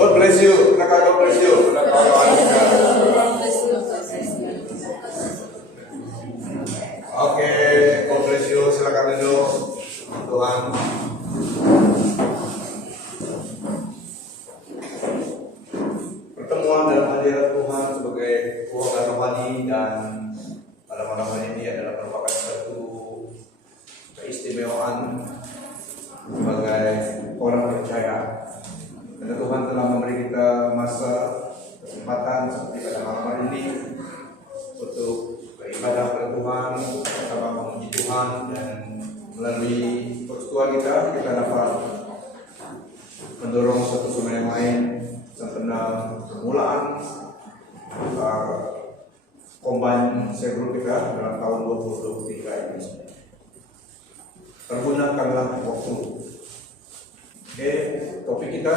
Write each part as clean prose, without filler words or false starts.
God bless you. God bless you. Oke, God bless you. Silakan duduk. Tuhan. Pertemuan dalam hadirat Tuhan sebagai keluarga rohani dan pada malam hari ini adalah merupakan satu keistimewaan sebagai orang percaya. Karena Tuhan telah memberi kita masa kesempatan seperti pada malam hari ini untuk beribadah kepada Tuhan, bersama memuji Tuhan, dan melalui persekutuan kita dapat mendorong satu sama yang lain tentang permulaan combine segera kita dalam tahun 2023 ini. Pergunakanlah waktu. Oke, topik kita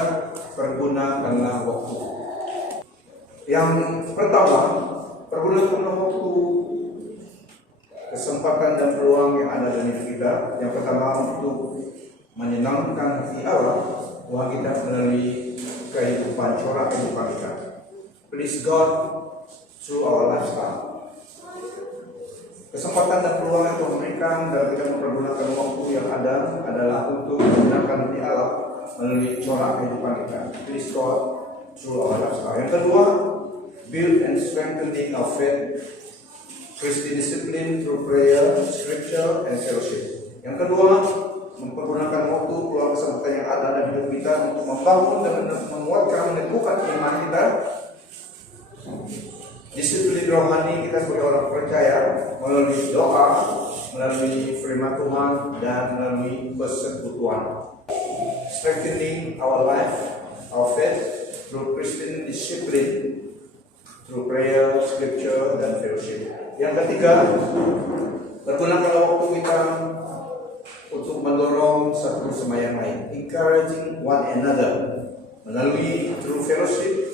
pergunakanlah waktu. Yang pertama, pergunakanlah waktu, kesempatan dan peluang yang ada dalam hidup kita. Yang pertama, untuk menyenangkan hati Allah, Tuhan kita melalui kehidupan, corak kehidupan kita. Please God through our lifestyle. Kesempatan dan peluang yang Tuhan berikan dalam kita mempergunakan waktu yang ada adalah untuk menggunakan hati Allah melalui corak kehidupan kita. Please God through our lifestyle. Yang kedua, build and strengthening our faith, Christian discipline through prayer, scripture, and fellowship. Yang kedua, mempergunakan waktu, peluang, kesempatan yang ada dalam hidup kita untuk membangun dan menguatkan, meneguhkan iman kita. Disiplin rohani kita sebagai orang percaya melalui doa, melalui firman Tuhan, dan melalui persekutuan. Strengthening our life, our faith through Christian discipline, through prayer, scripture, dan fellowship. Yang ketiga, pergunakan waktu kita untuk mendorong satu sama yang lain, encouraging one another melalui through fellowship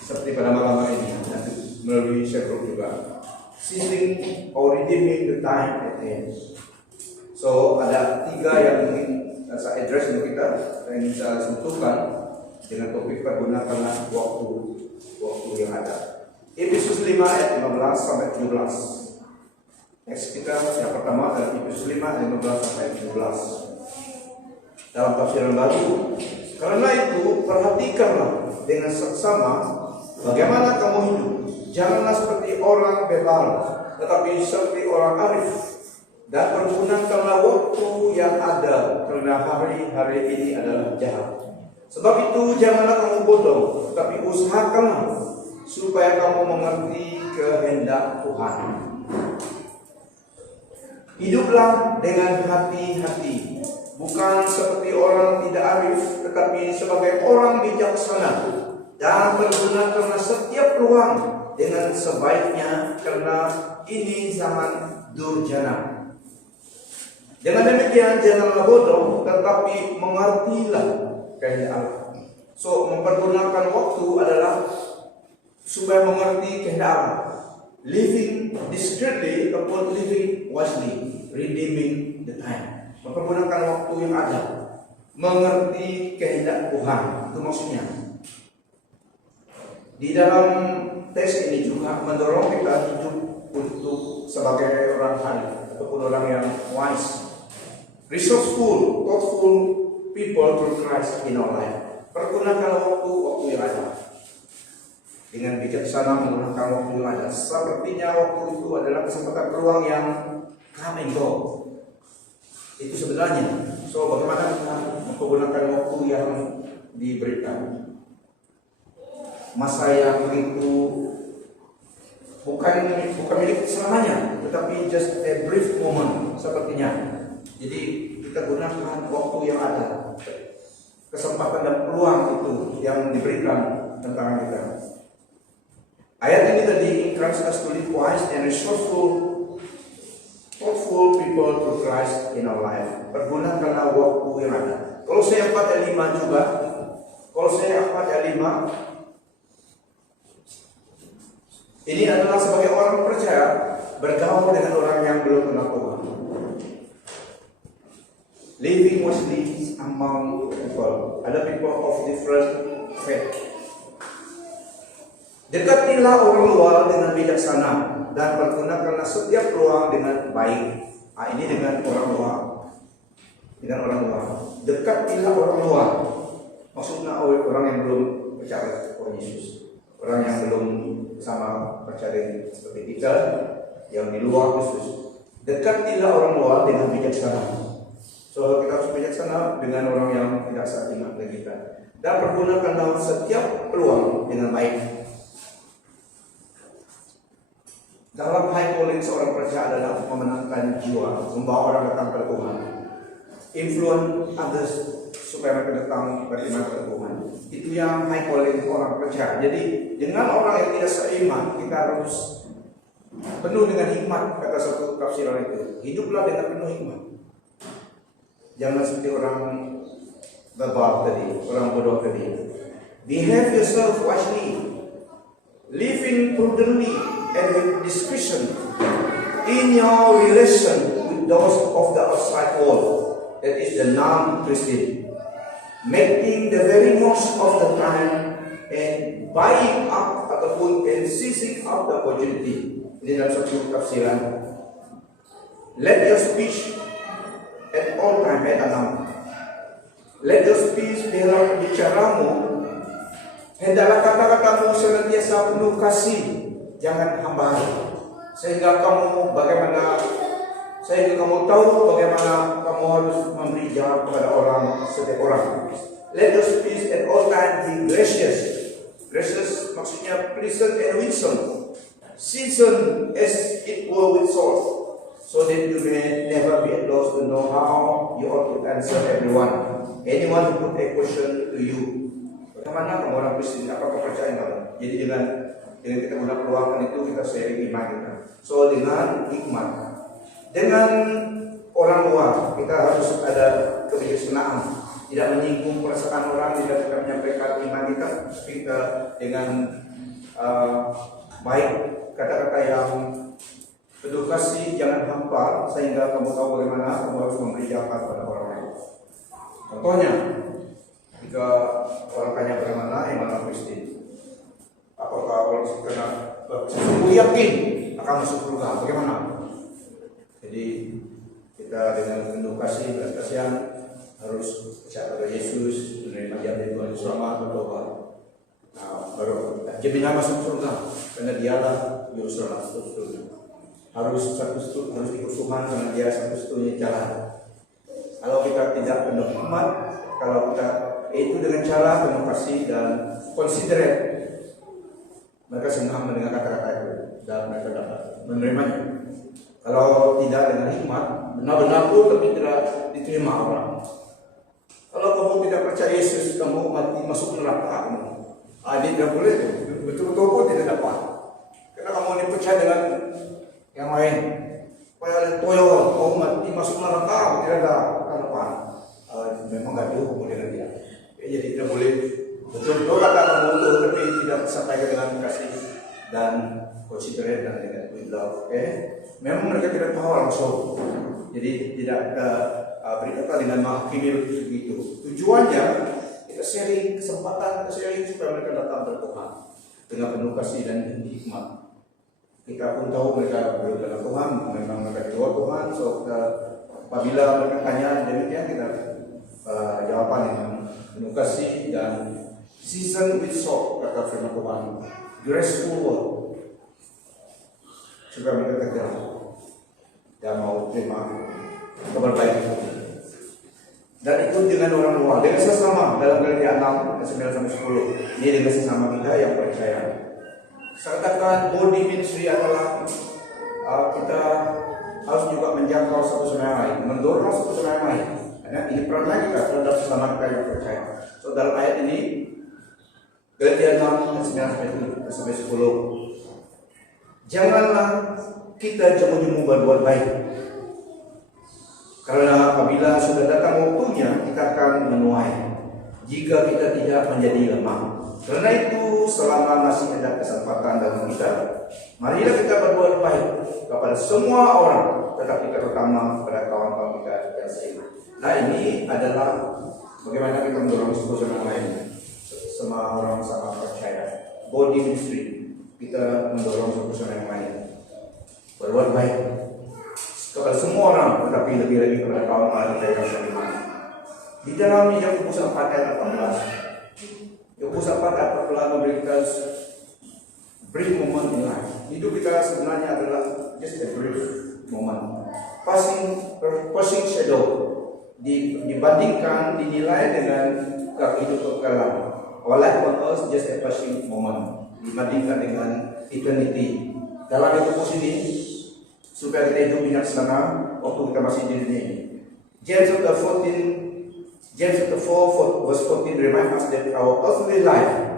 seperti pada malam hari ini, dan melalui share group juga. Seizing or redeeming the time at hand. So ada tiga yang ingin saya address untuk kita, yang ingin saya sentuhkan dengan topik pergunakanlah waktu yang ada. Efesus 5 ayat 15 sampai 17. Next kita yang pertama adalah Efesus 5 ayat 15 sampai 17. Dalam tafsiran baru, karena itu perhatikanlah dengan seksama bagaimana kamu hidup. Janganlah seperti orang bebal, tetapi seperti orang arif. Dan pergunakanlah waktu yang ada, karena hari-hari ini adalah jahat. Sebab itu janganlah kamu bodoh, tetapi usahakanlah supaya kamu mengerti kehendak Tuhan. Hiduplah dengan hati-hati, bukan seperti orang tidak arif, tetapi sebagai orang bijaksana. Dan pergunakanlah setiap peluang dengan sebaiknya, karena ini zaman durjana. Dengan demikian janganlah bodoh, tetapi mengertilah kehendak Allah. So, mempergunakan waktu adalah supaya mengerti kehendak Allah. Living discreetly ataupun living wisely, redeeming the time. Mempergunakan waktu yang ada, mengerti kehendak Tuhan. Itu maksudnya. Di dalam teks ini juga mendorong kita hidup untuk sebagai orang arif ataupun orang yang wise, resourceful, thoughtful people through Christ in our life. Pergunakan waktu yang ada dengan bijaksana, menggunakan waktu yang ada. Sepertinya waktu itu adalah kesempatan peluang yang come and go. Itu sebenarnya. So bagaimana kita menggunakan waktu yang diberikan? Masa yang itu bukan milik selamanya, tetapi just a brief moment sepertinya. Jadi kita gunakan waktu yang ada, kesempatan dan peluang itu yang diberikan tentang kita. Ayat ini tadi encourage us to live wise and resourceful, thoughtful people through Christ in our life. Pergunakanlah waktu yang ada. Kolose 4 ayat 5 juga. Kolose 4 ayat 5. Ini adalah sebagai orang percaya bergaul dengan orang yang belum kenal Tuhan. Living wisely among people. Ada people of different faith. Dekatilah orang luar dengan bijaksana dan pergunakanlah setiap peluang dengan baik. Ini dengan orang luar. Dengan orang luar. Dekatilah orang luar. Maksudnya orang yang belum percaya kepada Yesus. Orang yang belum sama percaya seperti kita, yang di luar Kristus. Dekatilah orang luar dengan bijaksana. So kita harus bijaksana dengan orang yang tidak sama dengan kita. Dan pergunakanlah setiap peluang dengan baik. Dalam high calling seorang percaya adalah memenangkan jiwa, membawa orang datang ke Tuhan, influence others supaya mereka datang beriman ke Tuhan. Itu yang high calling orang percaya. Jadi dengan orang yang tidak seiman, kita harus penuh dengan hikmat, kata satu tafsiran itu. Hiduplah dengan penuh hikmat. Jangan seperti orang babak tadi, orang bodoh tadi. Behave yourself wisely, living prudently and with discretion in your relation with those of the outside world, that is the non-Christian, making the very most of the time and buying up ataupun and seizing up the opportunity. Ini dalam satu tafsiran. Let your speech at all time ayat 6. Let your speech dalam bicaramu, hendaklah kata-katamu senantiasa penuh kasih, jangan hamba, sehingga kamu tahu bagaimana kamu harus memberi jawab kepada orang setiap orang. Let your speech at all times be gracious. Gracious maksudnya pleasant and winsome. Season as it were with salt, so that you may never be at loss to know how you ought to answer everyone. Anyone who put a question to you. Bagaimana kamu orang Kristen? Apakah percaya kamu? Jadi dengan kita guna peluangkan itu kita sharing iman kita. So dengan hikmat, dengan orang luar kita harus ada kebijaksanaan, tidak menyinggung perasaan orang, tidak kita menyampaikan iman kita dengan baik, kata-kata yang penuh kasih, jangan hampa, sehingga kamu tahu bagaimana kamu harus memberi jawab kepada orang lain. Contohnya, jika orang tanya bagaimana iman Kristen, apakah orang karena sesungguh yakin akan masuk surga, bagaimana? Jadi kita dengan penuh kasih, belas kasihan harus percaya pada Yesus, menerima janji Tuhan selama berdoa. Baru jaminan masuk surga, karena dialah juru selamat surga. Harus ikut Tuhan karena dia satu-satunya jalan. Kalau kita tidak penuh hikmat, kalau kita itu dengan cara penuh kasih dan considerate, mereka senang mendengar kata-kata itu dan mereka dapat menerimanya. Kalau tidak dengan hikmat, benar-benar pun tapi tidak diterima orang. Kalau kamu tidak percaya Yesus, kamu mati masuk neraka kamu. Ini tidak boleh, betul-betul pun tidak dapat. Karena kamu ini percaya dengan yang lain. Supaya toyo, kamu mati masuk neraka, tidak ada harapan. Memang nggak dihukum dengan dia. Jadi tidak boleh betul-betul kata kamu itu, tapi tidak disampaikan dengan kasih dan considerate dan dengan with love. Memang mereka tidak tahu langsung. Jadi tidak berkata dengan menghakimi begitu. Tujuannya kita sharing kesempatan, kita sharing supaya mereka datang ke Tuhan dengan penuh kasih dan hikmat. Kita pun tahu mereka belum kenal Tuhan, memang mereka di luar Tuhan. So apabila mereka tanya demikian, kita jawaban dengan penuh kasih dan season with salt, kata firman Tuhan, graceful word, supaya mereka kekal dan mau terima kabar baik itu. Dan itu dengan orang luar, dengan sesama dalam Galatia 6:9-10. Ini dengan sesama kita yang percaya. Saya katakan body ministry adalah kita harus juga menjangkau satu sama lain, mendorong satu sama lain. Karena ini peran kita terhadap sesama kita yang percaya. So dalam ayat ini Galatia 6:9-10, janganlah kita jemu-jemu berbuat baik, karena apabila sudah datang waktunya kita akan menuai jika kita tidak menjadi lemah. Karena itu selama masih ada kesempatan dalam kita, marilah kita berbuat baik kepada semua orang, tetapi terutama kepada kawan-kawan kita yang seiman. Nah, ini adalah bagaimana kita mendorong satu sama lain, semua orang sangat percaya. Body ministry, kita mendorong satu sama yang lain berbuat baik kepada semua orang, tetapi lebih lagi kepada kaum kita yang beriman. Di dalam Yakobus 4 ayat 18, Yakobus 4 ayat 14 memberi kita brief moment in life. Hidup kita sebenarnya adalah just a brief moment, passing shadow, dibandingkan dinilai dengan kehidupan kekal. Our life on earth just a passing moment dibandingkan dengan eternity. Dalam Yakobus ini supaya kita hidup bijaksana waktu kita masih di dunia ini. James chapter 4 verse 14 remind us that our earthly life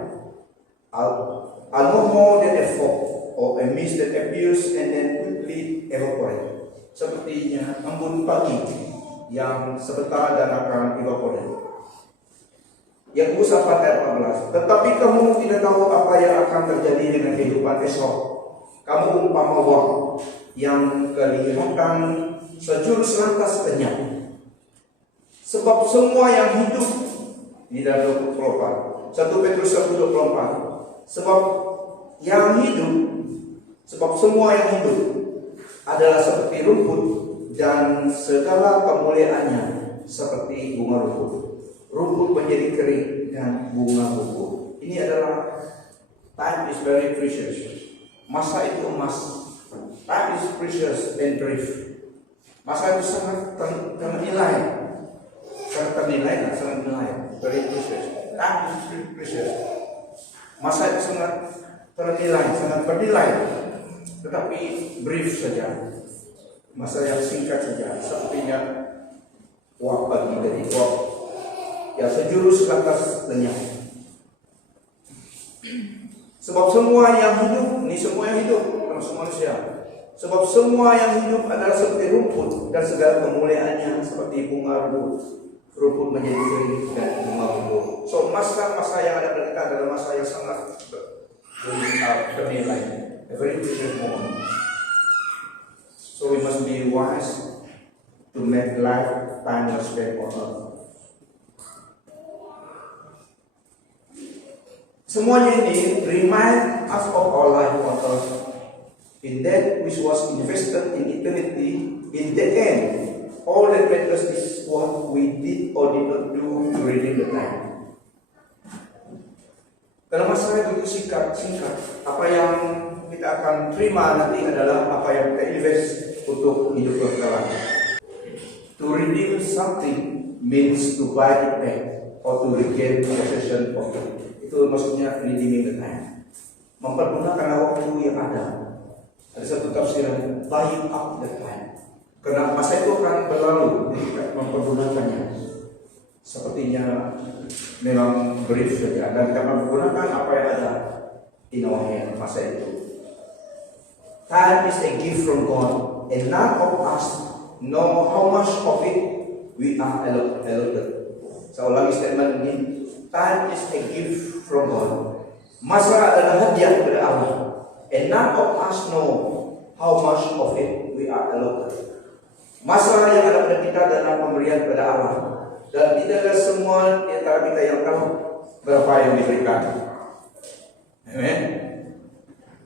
are no more than a fog or a mist that appears and then quickly evaporate. Sepertinya embun pagi yang sebentar dan akan evaporate. Yakobus 4 ayat 14. Tetapi kamu tidak tahu apa yang akan terjadi dengan kehidupan esok. Kamu umpama uang yang kelihatan sejurus lantas lenyap. Sebab semua yang hidup di dalam 24. 1 Petrus 1:24. Sebab semua yang hidup adalah seperti rumput dan segala kemuliaannya seperti bunga rumput. Rumput menjadi kering dan bunga gugur. Ini adalah time is very precious. Masa itu emas. Time is precious and brief. Masa itu sangat ternilai. Sangat ternilai dan sangat nilai. Very precious. Time is precious. Masa itu sangat ternilai, sangat bernilai. Tetapi brief saja. Masa yang singkat saja. Sepertinya uap pagi dari uap ya sejurus lantas lenyap. Sebab semua yang hidup, ini semua yang hidup, termasuk manusia. Sebab semua yang hidup adalah seperti rumput dan segala kemuliaannya seperti bunga rumput. Rumput menjadi kering dan bunga gugur. So masa-masa yang ada pada kita adalah masa yang sangat bernilai, a very precious moment. So we must be wise to make life time well spent on earth. Semuanya ini remind us of our life on earth. In that which was invested in eternity, in the end, all that matters is what we did or did not do to redeem the time. Karena masalah itu singkat. Apa yang kita akan terima nanti adalah apa yang kita invest untuk hidup kekekalan. To redeem something means to buy it back or to regain possession of it. Itu maksudnya redeeming the time. Mempergunakan waktu yang ada. Ada satu tafsiran buying up the time. Karena masa itu akan berlalu, jadi mempergunakannya. Sepertinya memang brief saja dan kita menggunakan apa yang ada in our hand masa itu. Time is a gift from God, and none of us know how much of it we are allotted. Saya ulangi statement ini. Time is a gift from God. Masa adalah hadiah kepada Allah. And none of us know how much of it we are allotted. Masa yang ada pada kita adalah pemberian kepada Allah. Dan tidak ada semua di antara kita yang tahu berapa yang diberikan. Amen.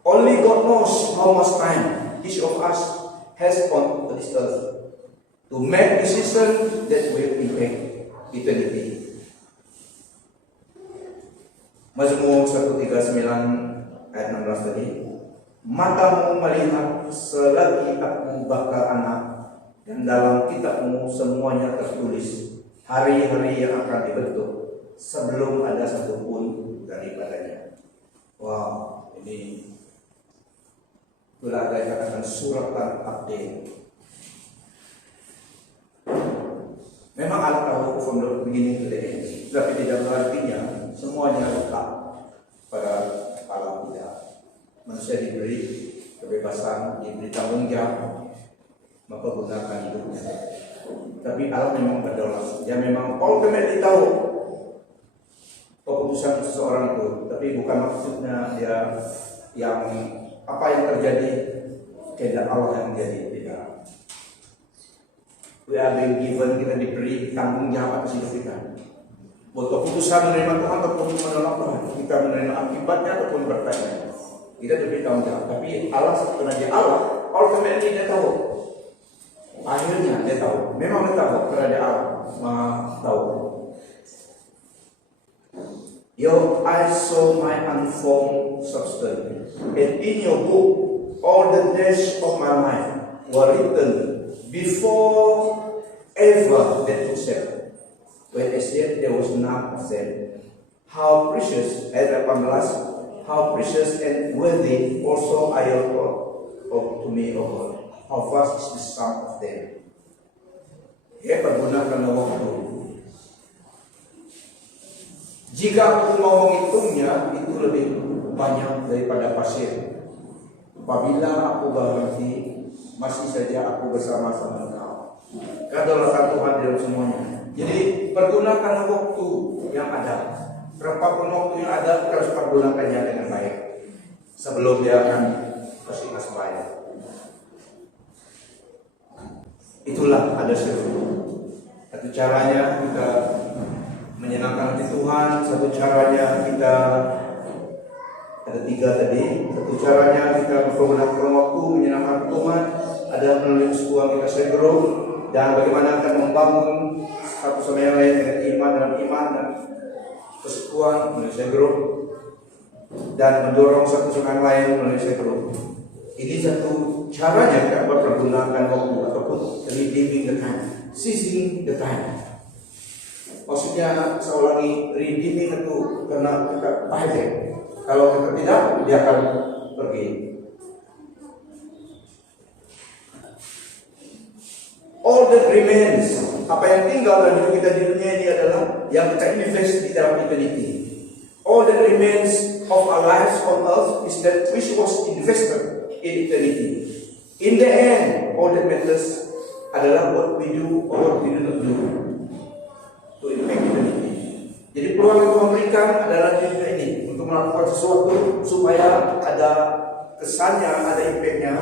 Only God knows how much time each of us has on this earth to make decision that will impact eternity. Mazmur 139 ayat 16 tadi. Matamu melihat selagi aku bakal anak, dan dalam kitabmu semuanya tertulis hari-hari yang akan dibentuk sebelum ada satupun daripadanya. Wow, ini itulah ada yang katakan suratan update. Memang Allah tahu from the beginning to the end, tapi tidak berartinya semuanya lekat pada kepala kita. Manusia diberi kebebasan, diberi tanggung jawab mempergunakan hidupnya. Tapi Allah memang berdaulat. Dia memang ultimately tahu keputusan seseorang itu. Tapi bukan maksudnya dia yang apa yang terjadi kehendak Allah yang menjadi. Tidak. We are being given, kita diberi tanggung jawab atas hidup kita. Buat keputusan menerima Tuhan ataupun menolak Tuhan. akibatnya ataupun bertanya. Kita diberi tanggung jawab. Tapi Allah karena dia Allah, ultimately dia tahu. Akhirnya dia tahu. Memang dia tahu karena dia Allah Maha tahu. Your eyes saw my unformed substance, and in your book all the days of my life were written before ever that was said, when as yet there was none of them. How precious, ayat 18, how precious and worthy also are your God to me, O God. How vast is the sum of them. Pergunakan waktu. Jika aku mau menghitungnya, itu lebih banyak daripada pasir. Apabila aku berhenti, masih saja aku bersama-sama engkau. Kedaulatan Tuhan dalam semuanya. Jadi pergunakan waktu yang ada. Berapapun waktu yang ada, kita harus pergunakannya dengan baik. Sebelum dia akan kasih mas bayar. Itulah ada satu caranya kita menyenangkan hati Tuhan. Satu caranya kita ada 3 tadi. Satu caranya kita menggunakan waktu menyenangkan Tuhan. Ada melalui sebuah kita share group dan bagaimana akan membangun satu sama yang lain dengan iman dalam iman dan persekutuan melalui share group dan mendorong satu sama yang lain melalui share group. Ini satu caranya kita mempergunakan waktu ataupun redeeming the time, seizing the time. Maksudnya saya ulangi, redeeming itu karena kita baik. Kalau kita tidak, dia akan pergi. All that remains, apa yang tinggal dalam hidup kita di dunia ini adalah yang kita invest di dalam eternity. All that remains of our lives on earth is that which was invested in eternity. In the end, all that matters adalah what we do or what we do not do to impact eternity. Jadi peluang yang Tuhan berikan adalah di dunia ini untuk melakukan sesuatu supaya ada kesannya, ada impactnya,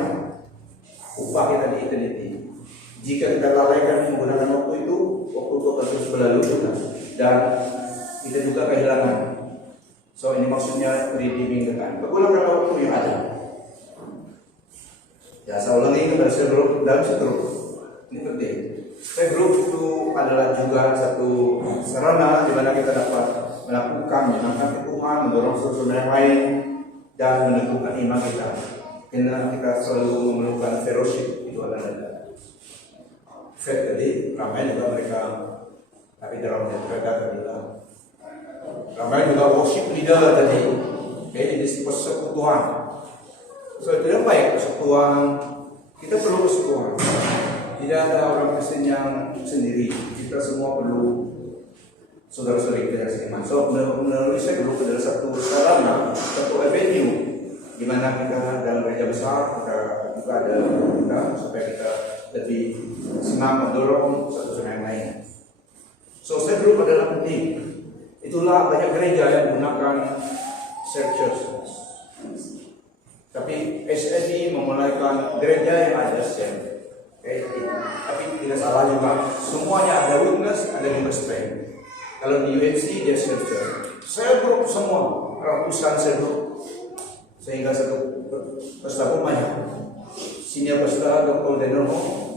upah kita di eternity. Jika kita lalaikan menggunakan waktu itu akan terus berlalu dan kita juga kehilangan. So ini maksudnya redeeming the time. Pergunakan waktu yang ada. Ya, saya ulangi kepada share group dan seterusnya. Ini penting. Share group itu adalah juga satu sarana di mana kita dapat melakukan menyenangkan Tuhan, mendorong saudara yang lain dan menentukan iman kita. Karena kita selalu memerlukan fellowship itu adalah faith tadi, ramai juga mereka, tapi dalam mereka adalah ramai juga worship leader tadi. Ini persekutuan. So itu yang baik, persekutuan. Kita perlu persekutuan. Tidak ada orang Kristen yang sendiri. Kita semua perlu saudara-saudara kita seiman. So melalui saya dulu adalah satu sarana, satu avenue di mana kita dalam gereja besar kita juga ada kita supaya kita lebih senang mendorong satu sama yang lain. So saya dulu adalah penting. Itulah banyak gereja yang menggunakan share church. Tapi SNI memulaikan gereja yang ada share. Tapi tidak salah juga. Semuanya ada witness, ada juga strength. Kalau di UNC dia share church. Share group semua, ratusan share group. Sehingga satu peserta pun banyak. Senior peserta Dr. Denomo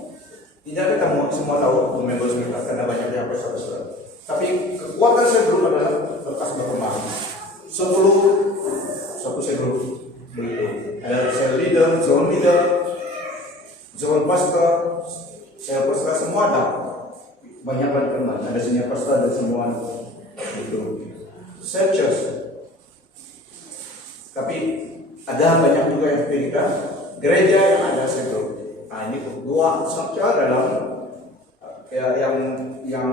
tidak ketemu, semua tahu members kita karena banyaknya peserta. Tapi kekuatan share group adalah lekas berkembang. 10 share group begitu. Ada share leader, zone pastor, share pastor semua ada. Banyak berkembang. Ada senior pastor dan semua itu. Share church. Tapi ada banyak juga yang kita gereja yang ada share group. Nah ini dua structure dalam yang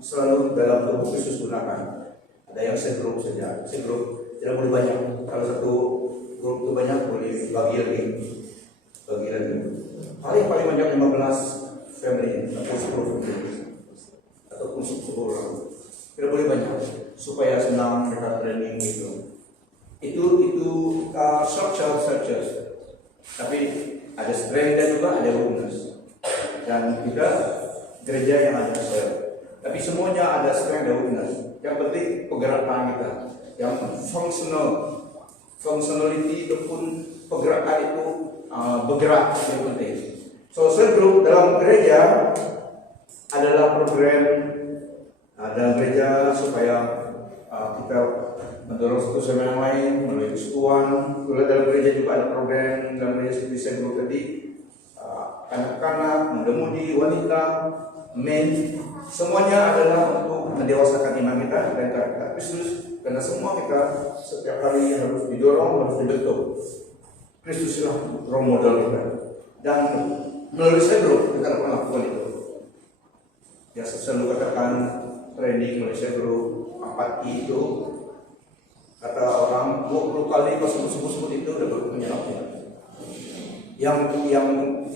selalu dalam tubuh Kristus gunakan. Ada yang share group saja. Share group tidak boleh banyak. Kalau satu grup itu banyak boleh bagi lagi. Paling banyak 15 family atau 10 family ataupun 10 orang. Tidak boleh banyak supaya senang mereka training gitu. Itu structure. Tapi ada strength dan juga ada weakness. Dan kita gereja yang ada share. Tapi semuanya ada strength dan weakness. Yang penting pergerakan kita. yang functionality ataupun pergerakan itu bergerak yang penting. So cell group dalam gereja adalah program dalam gereja supaya kita mendorong satu sama yang lain melalui persekutuan. Dalam gereja juga ada program dalam gereja seperti cell group tadi, anak-anak, muda-mudi, wanita, men, semuanya adalah untuk mendewasakan iman kita dan karakter Kristus. Karena semua kita setiap hari harus didorong, harus dibentuk. Kristuslah role model kita. Dan melalui cell group kita dapat melakukan itu. Ya, saya selalu katakan training melalui cell group 4I itu, kata orang 20 kali kau sebut itu dapat menyerapnya. Yang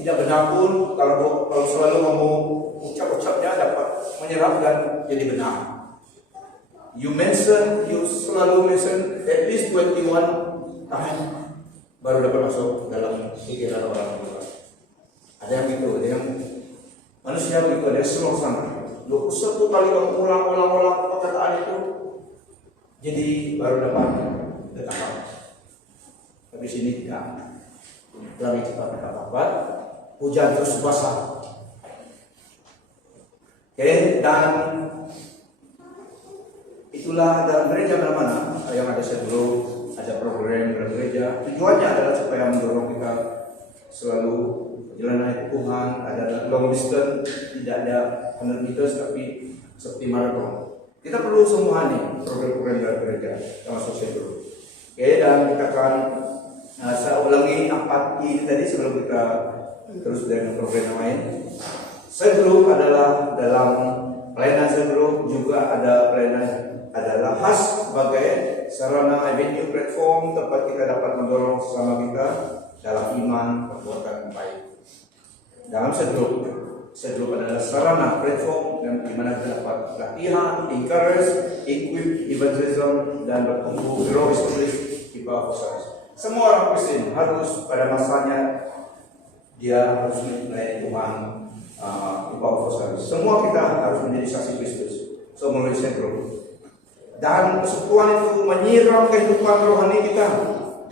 tidak benar pun kalau selalu kamu ucap-ucapnya dapat menyerap dan jadi benar. You selalu mention at least 21 times baru dapat masuk dalam pikiran orang tua. Ada yang gitu, ada yang manusia gitu, ada yang slow sana. 21 kali kamu ulang perkataan itu, jadi baru dapat ketangkap. Tapi sini tidak. Lebih cepat dapat hujan terus basah. Oke, dan itulah dalam gereja mana-mana yang ada cell group, ada program dalam gereja. Tujuannya adalah supaya mendorong kita selalu perjalanan Tuhan, ada long distance, tidak ada 100 meters tapi seperti maraton. Kita perlu semua nih program-program dalam gereja termasuk cell group. Oke, dan kita akan saya ulangi 4I ini tadi sebelum kita terus dengan program yang lain. Cell group adalah dalam pelayanan cell group juga ada pelayanan adalah khas sebagai sarana avenue platform tempat kita dapat mendorong sesama kita dalam iman perbuatan baik. Dalam cell group adalah sarana platform dan di mana kita dapat latihan, encourage, equip, evangelism dan bertumbuh, grow, establish, keep-up, semua orang Kristen harus pada masanya dia harus melayani Tuhan, semua kita harus menjadi saksi Kristus. So melalui cell group dan persekutuan itu menyiram kehidupan rohani kita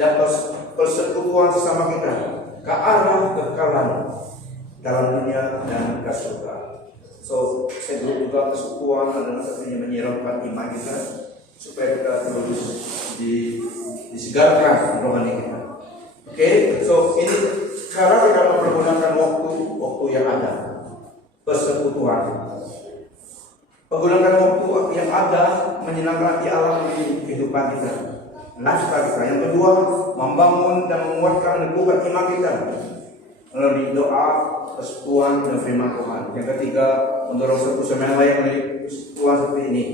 dan persekutuan sesama kita ke arah kekekalan dalam dunia dan ke surga. So cell group juga persekutuan adalah satunya menyiramkan iman kita supaya kita terus disegarkan rohani kita. Oke, so ini sekarang kita mempergunakan waktu yang ada, persekutuan. Menggunakan waktu yang ada menyenangkan hati Allah di kehidupan kita, lifestyle kita. Yang kedua, membangun dan menguatkan hubungan iman kita melalui doa, persekutuan dan firman Tuhan. Yang ketiga, mendorong satu sama yang lain melalui persekutuan seperti ini.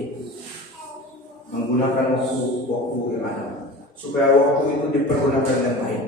Menggunakan waktu yang ada supaya waktu itu dipergunakan dengan baik.